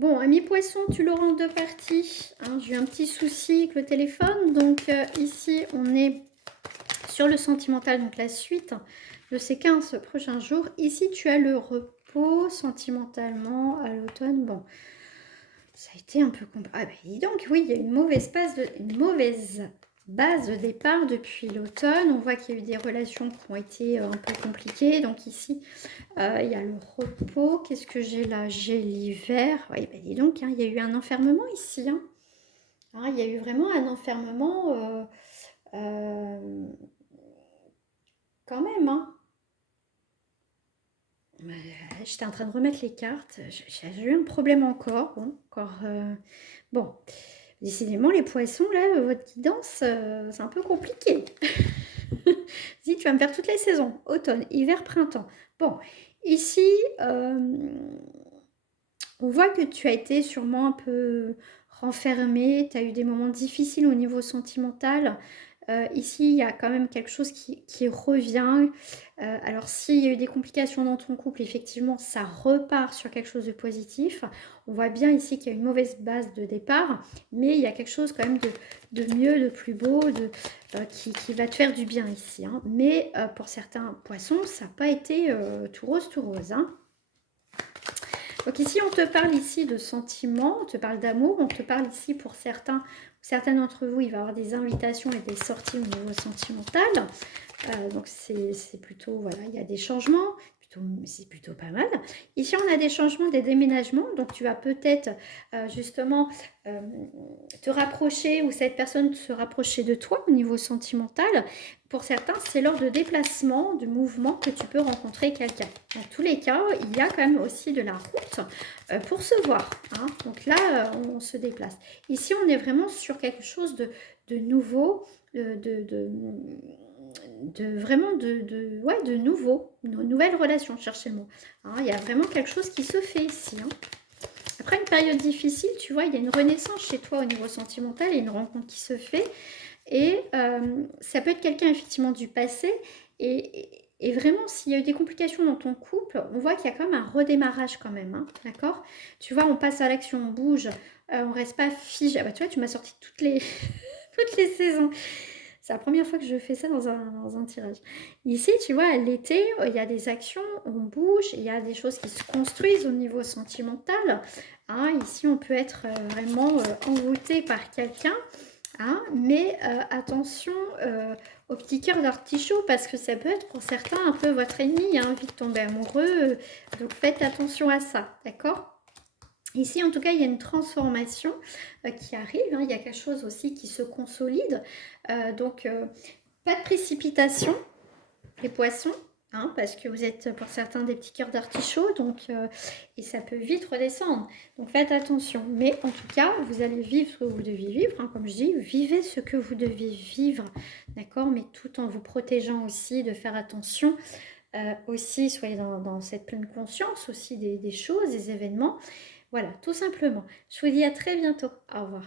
Bon, ami poisson, tu l'auras en deux parties. Hein, j'ai eu un petit souci avec le téléphone. Donc ici, on est sur le sentimental, donc la suite de ces 15 prochains jours. Ici, tu as le repos sentimentalement à l'automne. Bon, ça a été un peu compliqué. Ah ben dis donc, oui, il y a une mauvaise base de départ depuis l'automne. On voit qu'il y a eu des relations qui ont été un peu compliquées. Donc ici, il y a le repos. Qu'est-ce que j'ai là? J'ai l'hiver. Oui, ben dis donc, hein, il y a eu un enfermement ici. Hein. Hein, il y a eu vraiment un enfermement quand même. Hein. J'étais en train de remettre les cartes. J'ai eu un problème encore. Bon, bon. Décidément, les poissons, là, votre guidance, c'est un peu compliqué. Si, tu vas me faire toutes les saisons. Automne, hiver, printemps. Bon, ici, on voit que tu as été sûrement un peu renfermé. Tu as eu des moments difficiles au niveau sentimental. Ici, il y a quand même quelque chose qui revient. Alors, s'il y a eu des complications dans ton couple, effectivement, ça repart sur quelque chose de positif. On voit bien ici qu'il y a une mauvaise base de départ, mais il y a quelque chose quand même de mieux, de plus beau, qui va te faire du bien ici. Hein. Mais pour certains poissons, ça n'a pas été tout rose, hein. Donc ici, on te parle ici de sentiments, on te parle d'amour, on te parle ici pour certains d'entre vous, il va y avoir des invitations et des sorties au niveau sentimental. Donc c'est plutôt, voilà, il y a des changements, c'est plutôt pas mal. Ici, on a des changements, des déménagements, donc tu vas peut-être justement te rapprocher ou cette personne se rapprocher de toi au niveau sentimental. Pour certains, c'est lors de déplacements, de mouvements que tu peux rencontrer quelqu'un. Dans tous les cas, il y a quand même aussi de la route pour se voir. Hein. Donc là, on se déplace. Ici, on est vraiment sur quelque chose de nouveau, vraiment de nouveau, une nouvelle relation, cherchez le mot. Hein, il y a vraiment quelque chose qui se fait ici. Hein. Après une période difficile, tu vois, il y a une renaissance chez toi au niveau sentimental, il y a une rencontre qui se fait. Et ça peut être quelqu'un effectivement du passé. Et vraiment, s'il y a eu des complications dans ton couple, on voit qu'il y a quand même un redémarrage quand même. Hein, d'accord? Tu vois, on passe à l'action, on bouge, on reste pas figé. Ah bah, tu vois, tu m'as sorti toutes les, toutes les saisons. C'est la première fois que je fais ça dans un tirage. Ici, tu vois, l'été, il y a des actions, on bouge, il y a des choses qui se construisent au niveau sentimental. Hein, ici, on peut être vraiment envoûté par quelqu'un. Hein, mais attention au petit cœur d'artichaut parce que ça peut être pour certains un peu votre ennemi, hein, vite tomber amoureux. Donc faites attention à ça, d'accord? Ici, en tout cas, il y a une transformation qui arrive. Hein, il y a quelque chose aussi qui se consolide. Donc, pas de précipitation, les poissons. Hein, parce que vous êtes pour certains des petits cœurs d'artichaut, donc et ça peut vite redescendre. Donc faites attention. Mais en tout cas, vous allez vivre ce que vous devez vivre. Hein, comme je dis, vivez ce que vous devez vivre, d'accord, mais tout en vous protégeant aussi, de faire attention. Aussi, soyez dans cette pleine conscience aussi des choses, des événements. Voilà, tout simplement. Je vous dis à très bientôt. Au revoir.